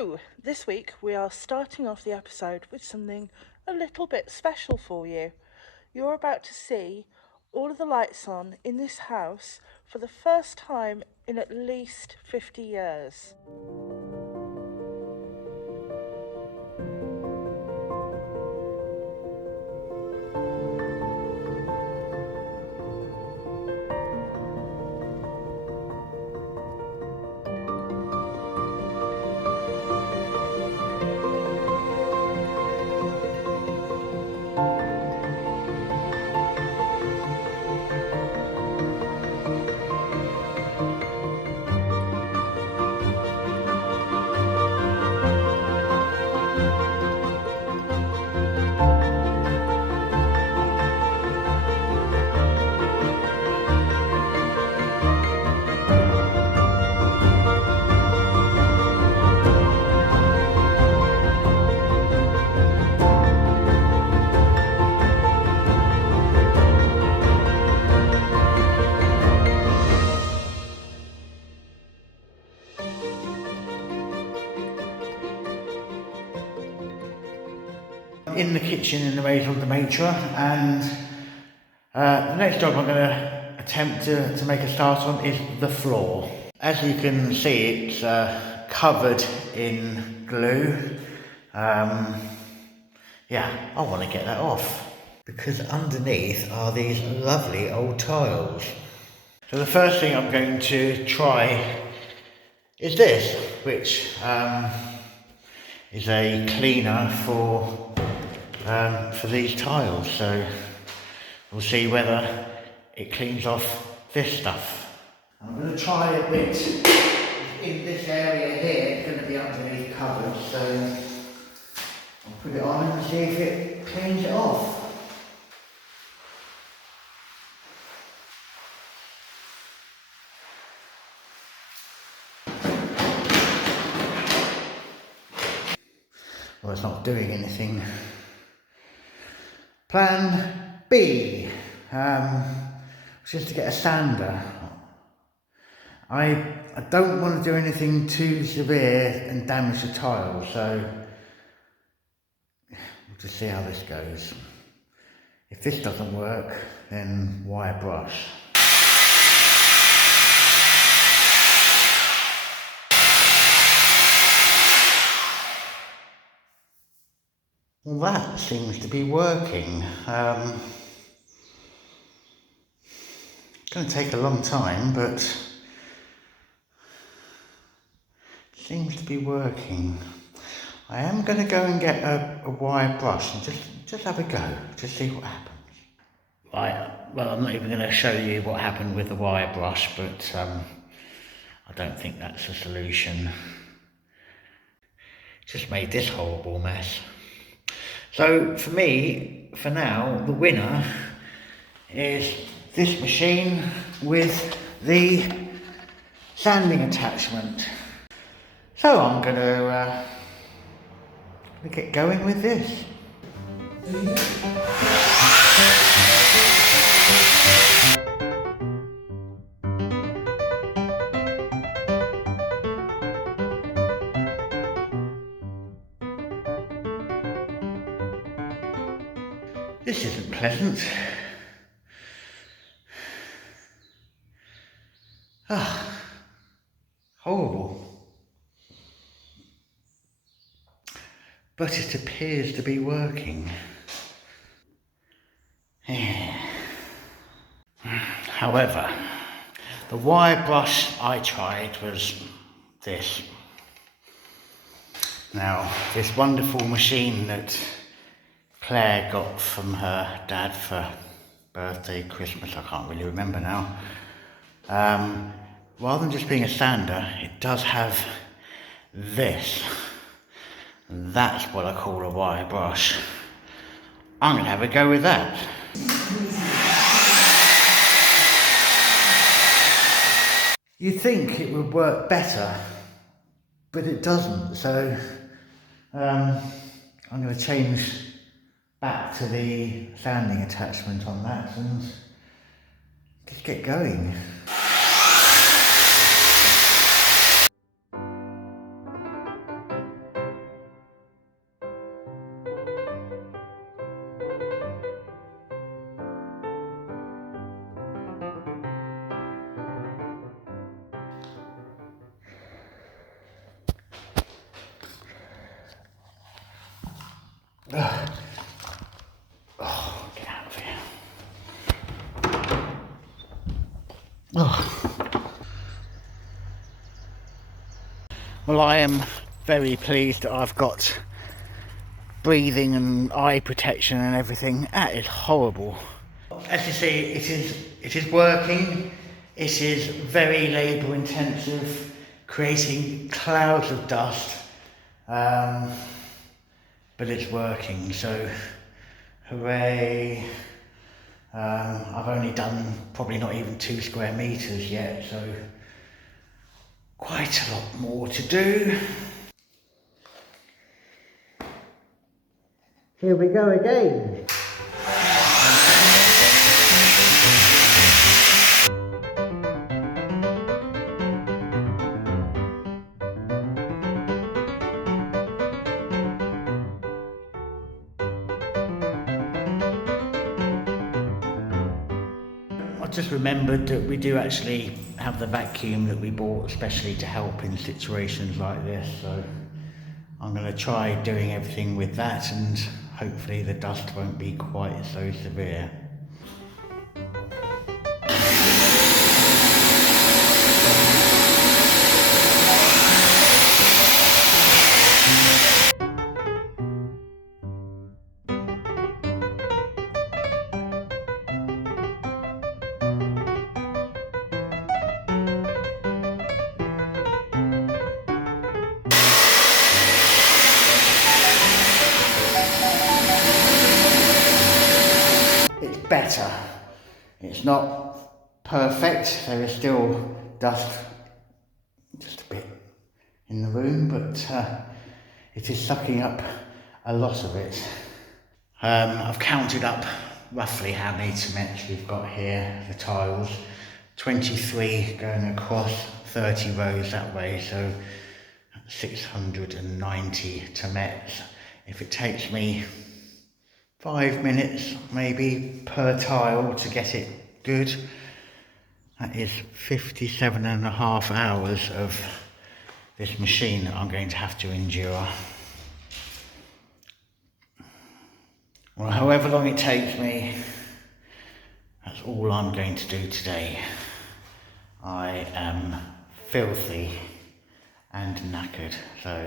So, this week we are starting off the episode with something a little bit special for you. You're about to see all of the lights on in this house for the first time in at least 50 years. In the kitchen in the Maison de Maitres, and the next job I'm going to attempt to make a start on is the floor. As you can see, it's covered in glue. Yeah, I want to get that off because underneath are these lovely old tiles. So the first thing I'm going to try is this, which is a cleaner for these tiles, so we'll see whether it cleans off this stuff. I'm going to try a bit in this area here. It's going to be underneath covered, so I'll put it on and see if it cleans it off. Well, it's not doing anything. Plan B, was just to get a sander. I don't want to do anything too severe and damage the tile, so we'll just see how this goes. If this doesn't work, then wire brush. Well, that seems to be working. It's going to take a long time, but it seems to be working. I am going to go and get a wire brush and just have a go, just see what happens. Right, well, I'm not even going to show you what happened with the wire brush, but I don't think that's a solution. Just made this horrible mess. So for me, for now, the winner is this machine with the sanding attachment. So I'm going to get going with this. This isn't pleasant. Horrible. But it appears to be working. However, the wire brush I tried was this. Now, this wonderful machine that Claire got from her dad for birthday, Christmas, I can't really remember now. Rather than just being a sander, it does have this. That's what I call a wire brush. I'm going to have a go with that. You'd think it would work better, but it doesn't, so I'm going to change back to the sanding attachment on that and just get going. Well, I am very pleased that I've got breathing and eye protection and everything. That is horrible. As you see, it is working. It is very labour intensive, creating clouds of dust, but it's working, so hooray. I've only done probably not even 2 square metres yet, so quite a lot more to do. Here we go again. I just remembered that we do actually have the vacuum that we bought especially to help in situations like this, so I'm going to try doing everything with that and hopefully the dust won't be quite so severe. Better. It's not perfect, there is still dust just a bit in the room, but it is sucking up a lot of it. I've counted up roughly how many tomettes we've got here, the tiles, 23 going across, 30 rows that way, so 690 tomettes. If it takes me 5 minutes maybe per tile to get it good, that is 57.5 hours of this machine that I'm going to have to endure. Well, however long it takes me, that's all I'm going to do today. I am filthy and knackered, so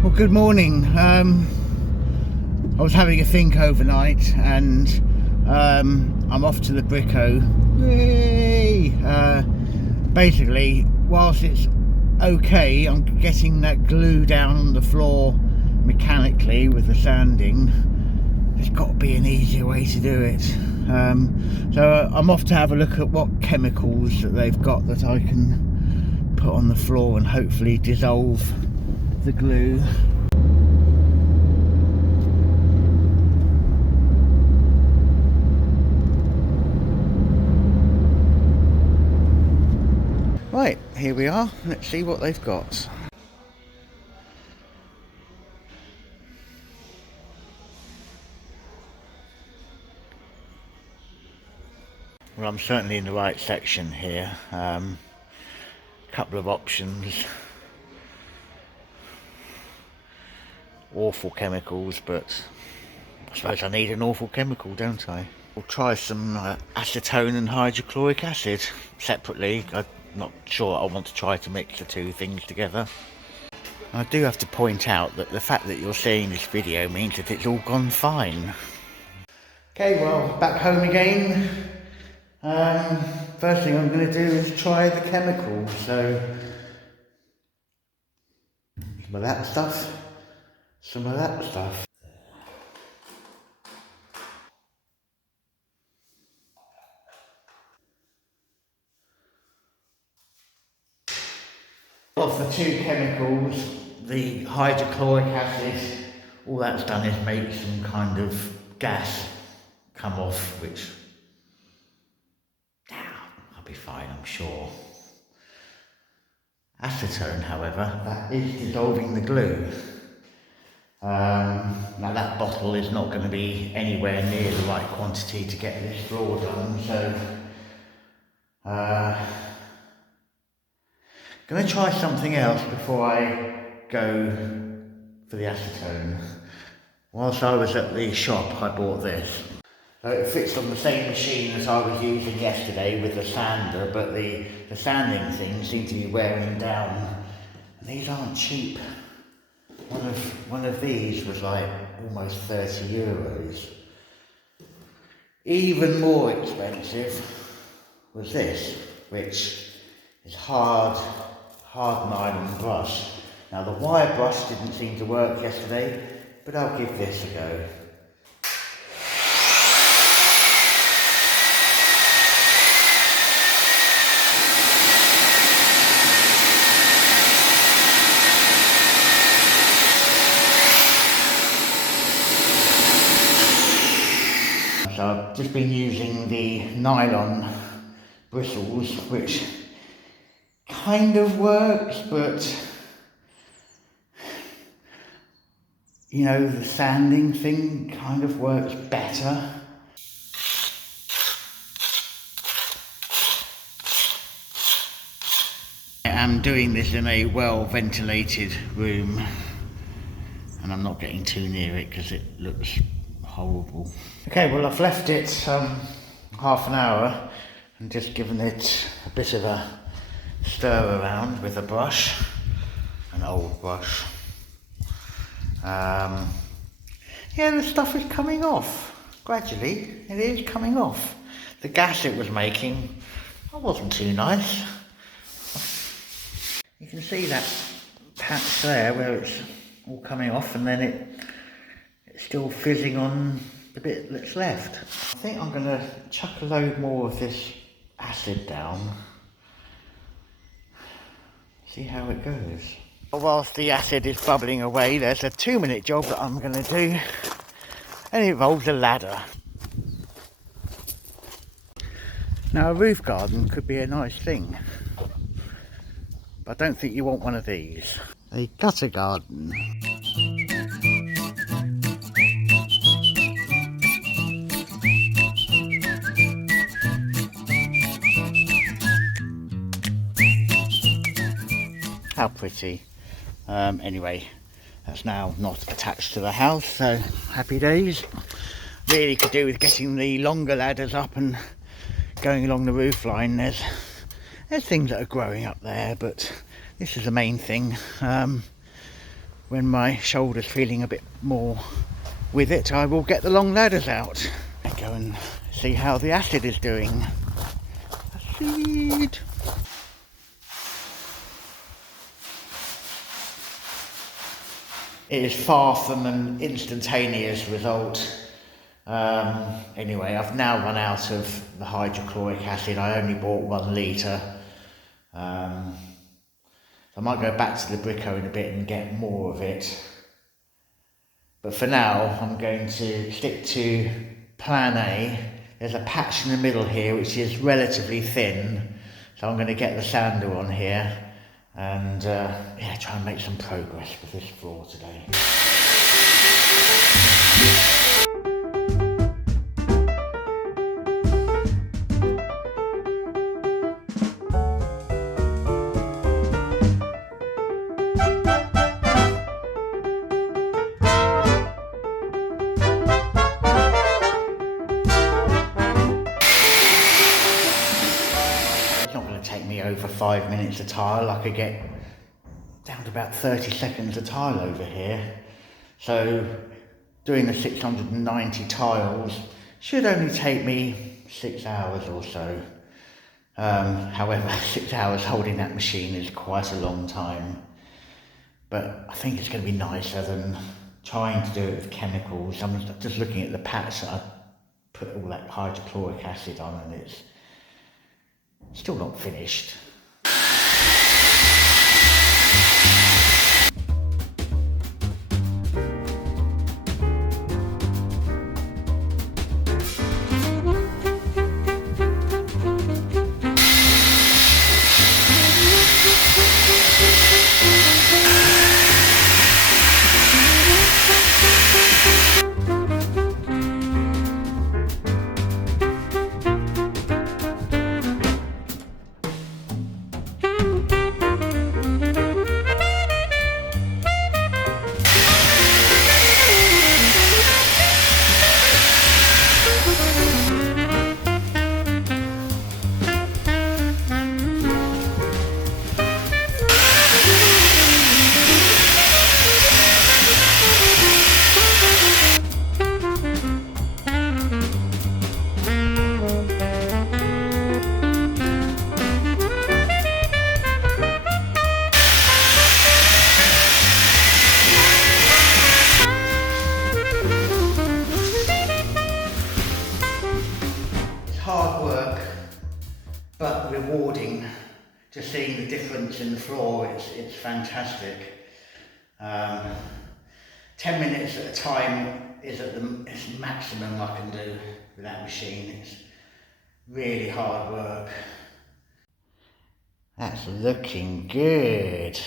well, good morning. I was having a think overnight and I'm off to the Brico. Yay! Basically, whilst it's okay, I'm getting that glue down on the floor mechanically with the sanding. There's got to be an easier way to do it. So I'm off to have a look at what chemicals that they've got that I can put on the floor and hopefully dissolve the glue. Right, here we are. Let's see what they've got. Well, I'm certainly in the right section here. Couple of options. Awful chemicals, but I suppose I need an awful chemical, don't I? We'll try some acetone and hydrochloric acid separately. I'm not sure I want to try to mix the two things together. I do have to point out that the fact that you're seeing this video means that it's all gone fine. Okay, well, back home again. First thing I'm going to do is try the chemicals. So, some of that stuff, some of that stuff. Of the two chemicals, the hydrochloric acid, all that's done is make some kind of gas come off, which I'll be fine, I'm sure. Acetone, however, that is dissolving the glue. Now that bottle is not going to be anywhere near the right quantity to get this floor done, so going to try something else before I go for the acetone. Whilst I was at the shop, I bought this. So it fits on the same machine as I was using yesterday with the sander, but the sanding thing seemed to be wearing down. And these aren't cheap. One of these was like almost 30 euros. Even more expensive was this, which is hard nylon brush. Now the wire brush didn't seem to work yesterday, but I'll give this a go. So I've just been using the nylon bristles, which kind of works, but you know, the sanding thing kind of works better. I am doing this in a well ventilated room, and I'm not getting too near it because it looks horrible. Okay, well I've left it half an hour and just given it a bit of a stir around with a brush, an old brush. Yeah, the stuff is coming off. Gradually, it is coming off. The gas it was making, that wasn't too nice. You can see that patch there where it's all coming off, and then it's still fizzing on the bit that's left. I think I'm going to chuck a load more of this acid down. See how it goes. Whilst the acid is bubbling away, there's a 2-minute job that I'm going to do, and it involves a ladder. Now a roof garden could be a nice thing, but I don't think you want one of these. A gutter garden. How pretty. Anyway, that's now not attached to the house, so happy days. Really could do with getting the longer ladders up and going along the roof line. There's things that are growing up there, but this is the main thing. When my shoulder's feeling a bit more with it, I will get the long ladders out and go and see how the acid is doing. Acid. It is far from an instantaneous result. Anyway, I've now run out of the hydrochloric acid. I only bought 1 litre. I might go back to the Brico in a bit and get more of it. But for now, I'm going to stick to plan A. There's a patch in the middle here which is relatively thin. So I'm going to get the sander on here and yeah, try and make some progress with this floor today. Over 5 minutes a tile. I could get down to about 30 seconds a tile over here. So doing the 690 tiles should only take me 6 hours or so. However, 6 hours holding that machine is quite a long time. But I think it's going to be nicer than trying to do it with chemicals. I'm just looking at the patch that I put all that hydrochloric acid on, and it's still not finished. but rewarding. Just seeing the difference in the floor, it's fantastic. 10 minutes at a time is at the maximum I can do with that machine. It's really hard work. That's looking good.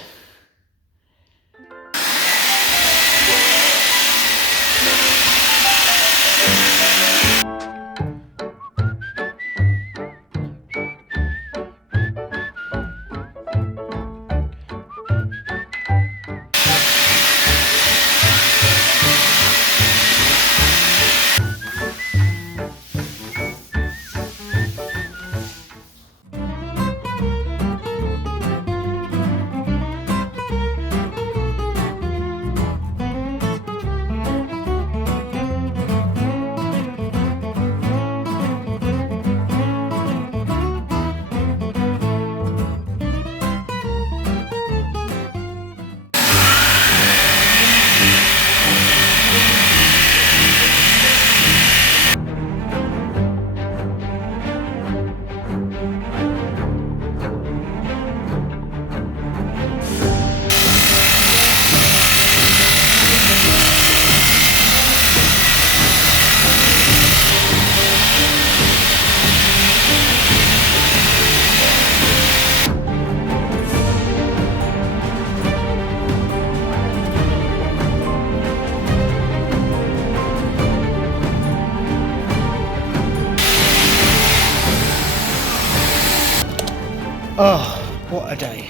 Oh, what a day.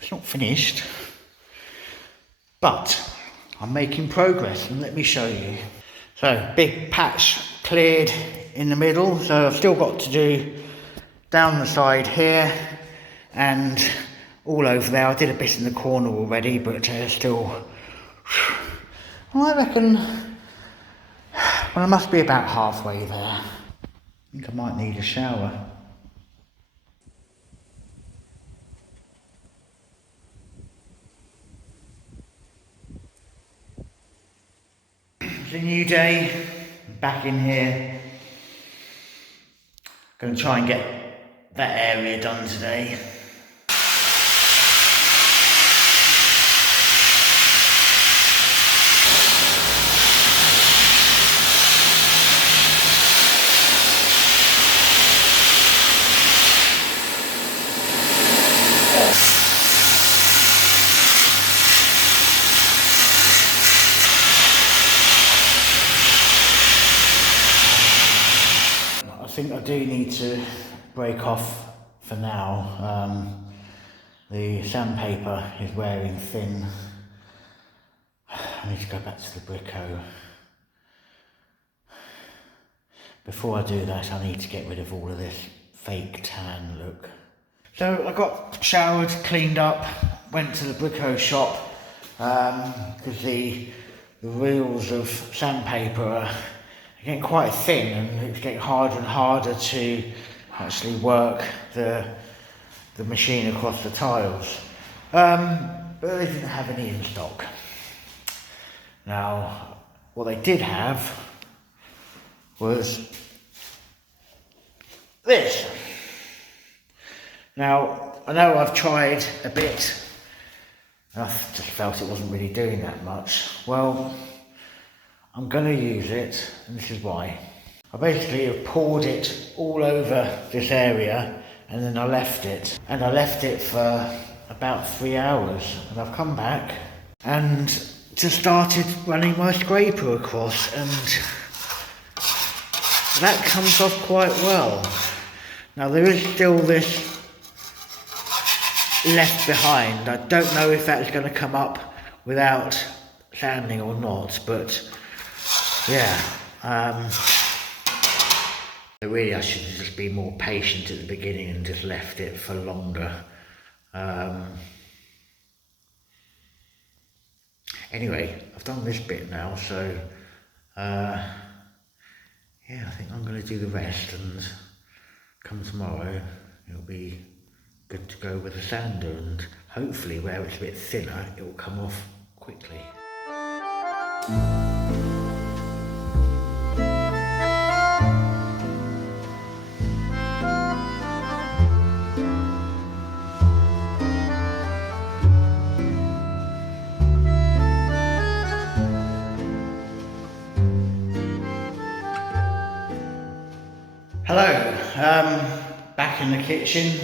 It's not finished, but I'm making progress, and let me show you. So, big patch cleared in the middle, so I've still got to do down the side here and all over there. I did a bit in the corner already, but still, I reckon, well, I must be about halfway there. I think I might need a shower. It's a new day, back in here. Gonna try and get that area done today. I think I do need to break off for now. The sandpaper is wearing thin. I need to go back to the Brico. Before I do that, I need to get rid of all of this fake tan look. So I got showered, cleaned up, went to the Brico shop because the reels of sandpaper are getting quite thin, and it's getting harder and harder to actually work the machine across the tiles. But they didn't have any in stock. Now, what they did have was this. Now, I know I've tried a bit, and I just felt it wasn't really doing that much. Well, I'm going to use it, and this is why. I basically have poured it all over this area, and then I left it. And I left it for about 3 hours, and I've come back and just started running my scraper across, and that comes off quite well. Now there is still this left behind. I don't know if that's going to come up without sanding or not, but yeah, really I should have just been more patient at the beginning and just left it for longer. Anyway, I've done this bit now, so yeah, I think I'm going to do the rest, and come tomorrow it'll be good to go with a sander, and hopefully where it's a bit thinner it will come off quickly. Hello, back in the kitchen,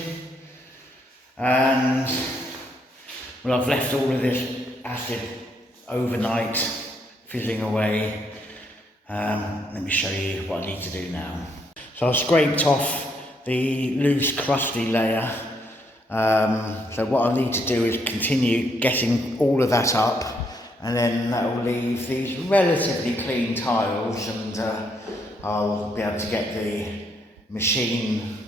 and well, I've left all of this acid overnight fizzing away. Let me show you what I need to do now. So I've scraped off the loose crusty layer. So what I need to do is continue getting all of that up, and then that will leave these relatively clean tiles, and I'll be able to get the machine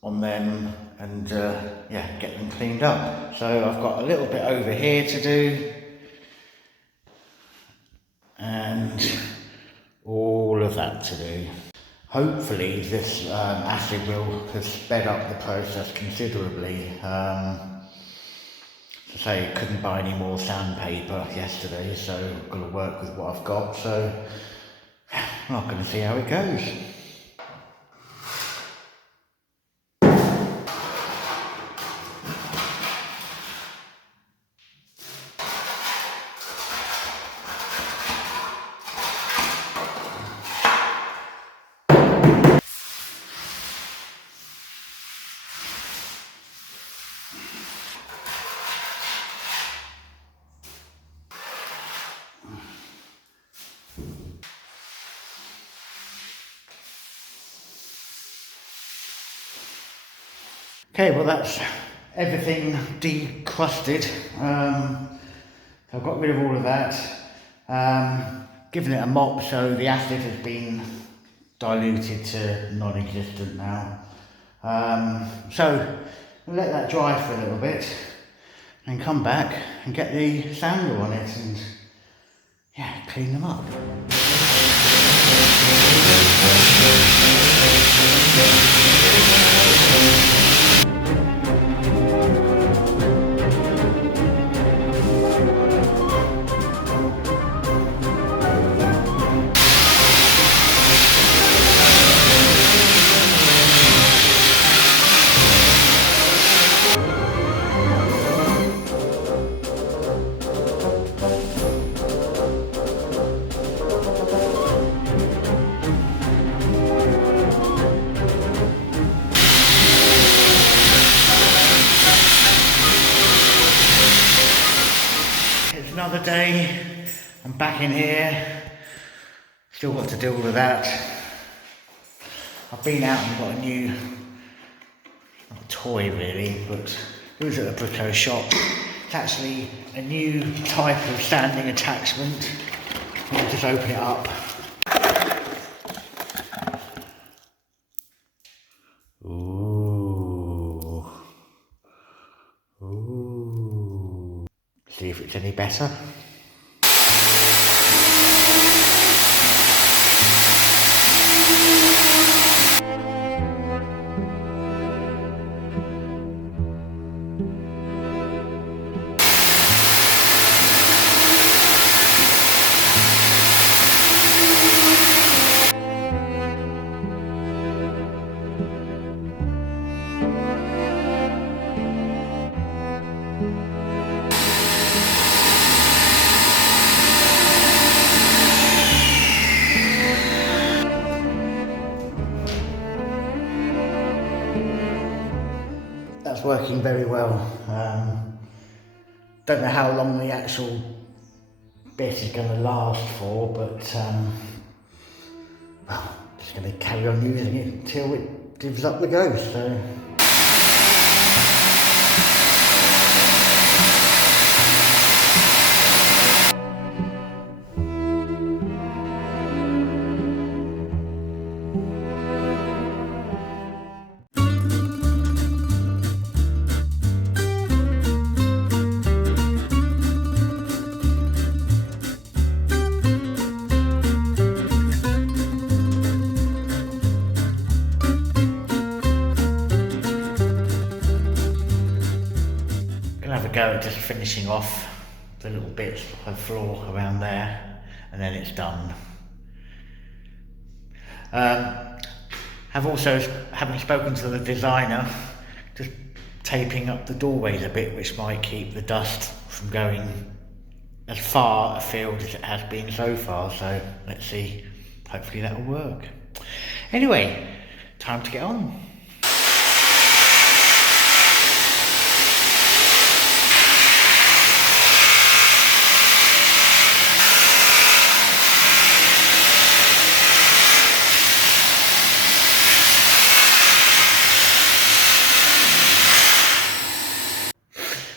on them and yeah, get them cleaned up. So I've got a little bit over here to do, and all of that to do. Hopefully this acid will have sped up the process considerably. As I say, couldn't buy any more sandpaper yesterday, so I've got to work with what I've got, so I'm not going to see how it goes. Okay, well that's everything decrusted. I've got rid of all of that, given it a mop so the acid has been diluted to non-existent now. So I'll let that dry for a little bit and come back and get the sander on it and yeah, clean them up. Another day, I'm back in here, still got to deal with that. I've been out and got a new, not a toy really, but it was at the Brico shop. It's actually a new type of sanding attachment. I'll just open it up. Ooh. Ooh. See if it's any better. That's working very well. Don't know how long the actual bit is going to last for, but well, just going to carry on using it until it gives up the ghost. So. Go at just finishing off the little bits of floor around there, and then it's done. Have also, having spoken to the designer, just taping up the doorways a bit, which might keep the dust from going as far afield as it has been so far. So let's see hopefully that'll work. Anyway, time to get on.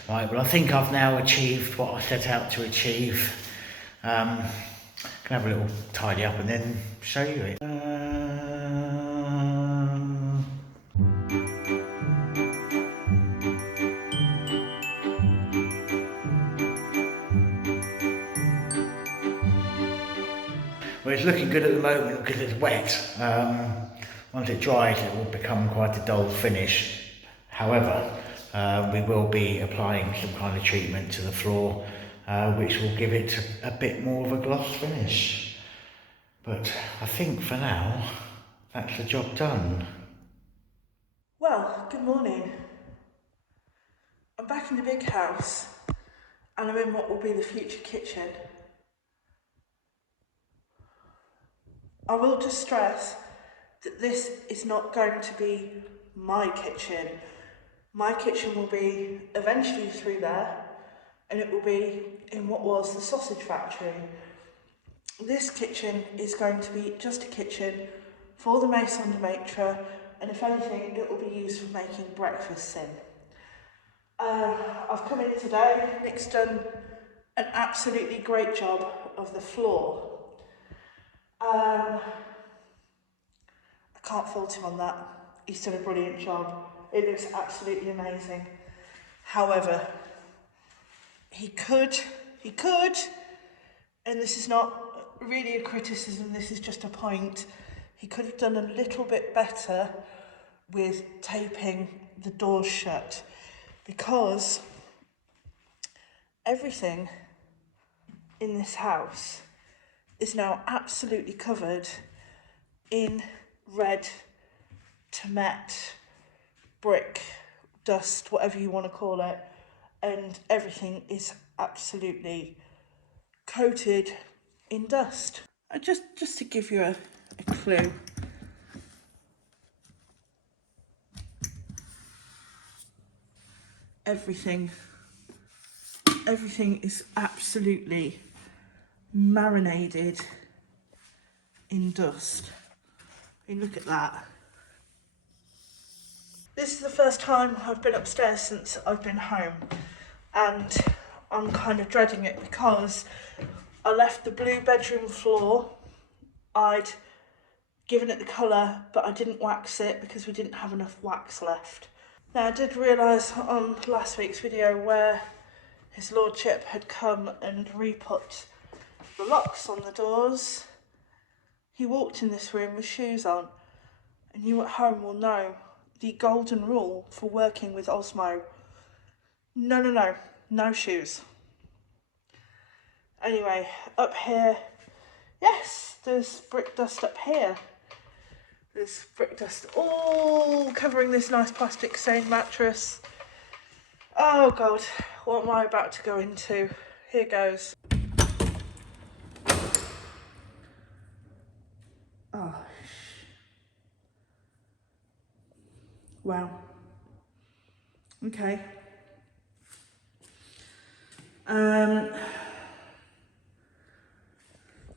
Right, well I think I've now achieved what I set out to achieve. Can have a little tidy up and then show you it. Well, it's looking good at the moment because it's wet. Once it dries, it will become quite a dull finish. However, we will be applying some kind of treatment to the floor, which will give it a bit more of a gloss finish. But I think for now, that's the job done. Well, good morning. I'm back in the big house and I'm in what will be the future kitchen. I will just stress that this is not going to be my kitchen. My kitchen will be eventually through there, and it will be in what was the sausage factory. This kitchen is going to be just a kitchen for the Maison de Maitres, and if anything, it will be used for making breakfasts in. I've come in today. Nick's done an absolutely great job of the floor. I can't fault him on that. He's done a brilliant job. It looks absolutely amazing. However, he could, and this is not really a criticism, this is just a point, he could have done a little bit better with taping the doors shut, because everything in this house is now absolutely covered in red tomette, brick, dust, whatever you want to call it, and everything is absolutely coated in dust. Just to give you a clue. Everything is absolutely marinated in dust. I mean, look at that. This is the first time I've been upstairs since I've been home, and I'm kind of dreading it because I left the blue bedroom floor. I'd given it the colour, but I didn't wax it because we didn't have enough wax left. Now, I did realise on last week's video where His Lordship had come and re-put the locks on the doors. He walked in this room with shoes on, and you at home will know the golden rule for working with Osmo. No shoes. Anyway, up here, yes, there's brick dust up here. There's brick dust all covering this nice plastic stained mattress. Oh God, what am I about to go into? Here goes. Oh. Wow. Okay.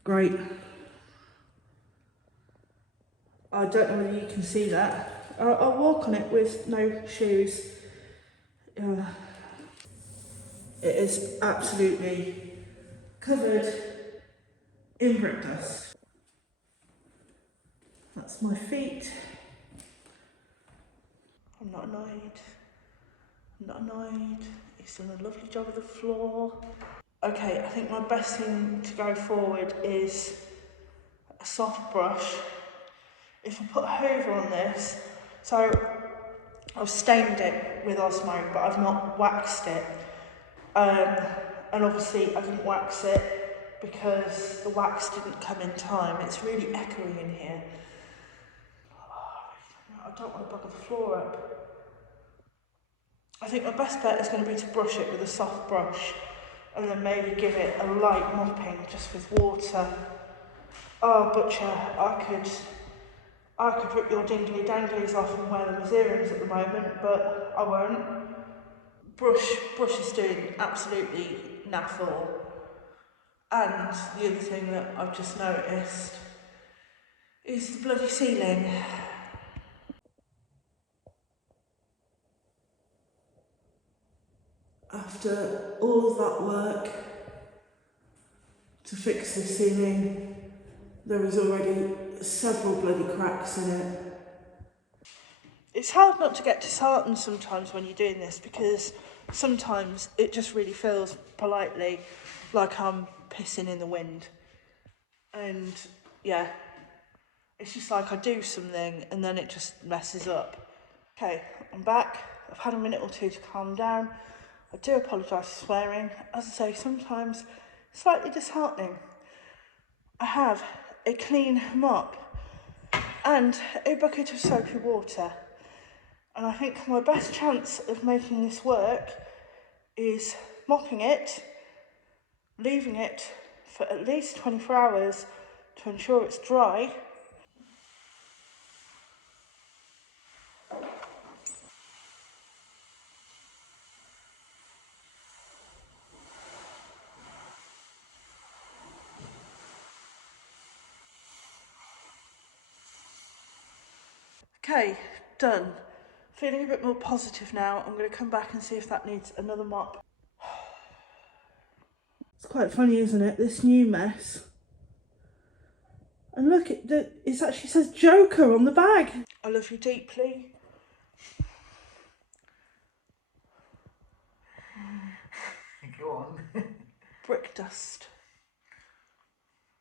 Great. I don't know whether you can see that. I'll walk on it with no shoes. It is absolutely covered in brick dust. That's my feet. I'm not annoyed. He's done a lovely job of the floor. Okay, I think my best thing to go forward is a soft brush. If I put a hoover on this, so I've stained it with Osmo, but I've not waxed it. And obviously I didn't wax it because the wax didn't come in time. It's really echoey in here. I don't want to bugger the floor up. I think my best bet is going to be to brush it with a soft brush and then maybe give it a light mopping just with water. Oh, butcher, I could rip your dingly danglies off and wear them as earrings at the moment, but I won't. Brush is doing absolutely naff all. And the other thing that I've just noticed is the bloody ceiling. After all of that work to fix the ceiling, there is already several bloody cracks in it. It's hard not to get disheartened sometimes when you're doing this, because sometimes it just really feels politely like I'm pissing in the wind. And yeah, it's just like I do something and then it just messes up. Okay, I'm back. I've had a minute or two to calm down. I do apologise for swearing. As I say, sometimes slightly disheartening. I have a clean mop and a bucket of soapy water. And I think my best chance of making this work is mopping it, leaving it for at least 24 hours to ensure it's dry. Okay, done. Feeling a bit more positive now. I'm going to come back and see if that needs another mop. It's quite funny, isn't it? This new mess. And look, it actually says Joker on the bag. I love you deeply. Go on. Brick dust.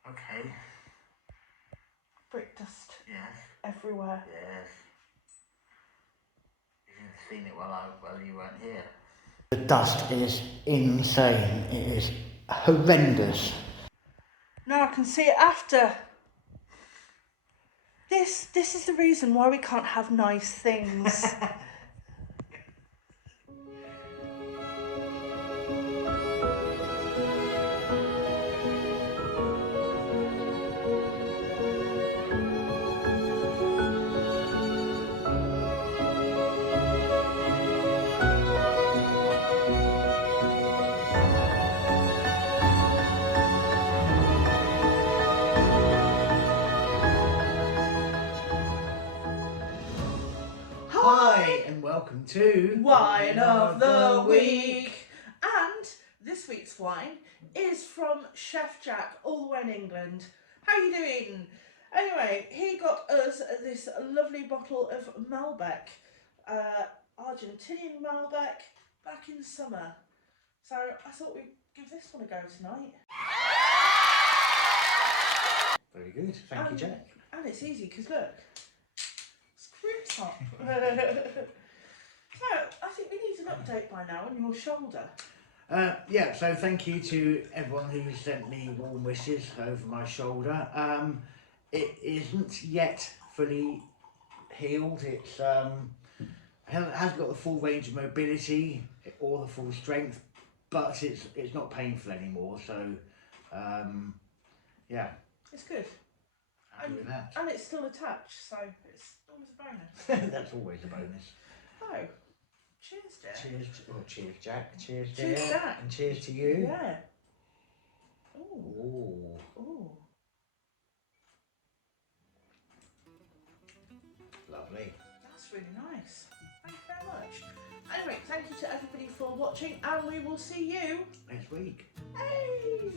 Okay. Brick dust Yes. everywhere. Yes. You should have seen it while you weren't here. The dust is insane. It is horrendous. Now I can see it after. This is the reason why we can't have nice things. Hi and welcome to Wine of the Week. And this week's wine is from Chef Jack, all the way in England. How you doing? Anyway, he got us this lovely bottle of Malbec, Argentinian Malbec, back in summer. So I thought we'd give this one a go tonight. Very good, thank you, Jack. And it's easy because look, screw top. So I think we need an update by now on your shoulder. Yeah, so thank you to everyone who sent me warm wishes over my shoulder. It isn't yet fully healed. It's hasn't got the full range of mobility or the full strength, but it's not painful anymore. So yeah, It's good. happy with that. And it's still attached, so it's always a bonus. That's always a bonus. Oh, cheers, Jack. Cheers, Jack. Cheers, Cheers, dear. Jack. And cheers to you. Yeah. Ooh. Ooh, Ooh. lovely. That's really nice. Thank you very much. Anyway, thank you to everybody for watching, and we will see you Next week. hey,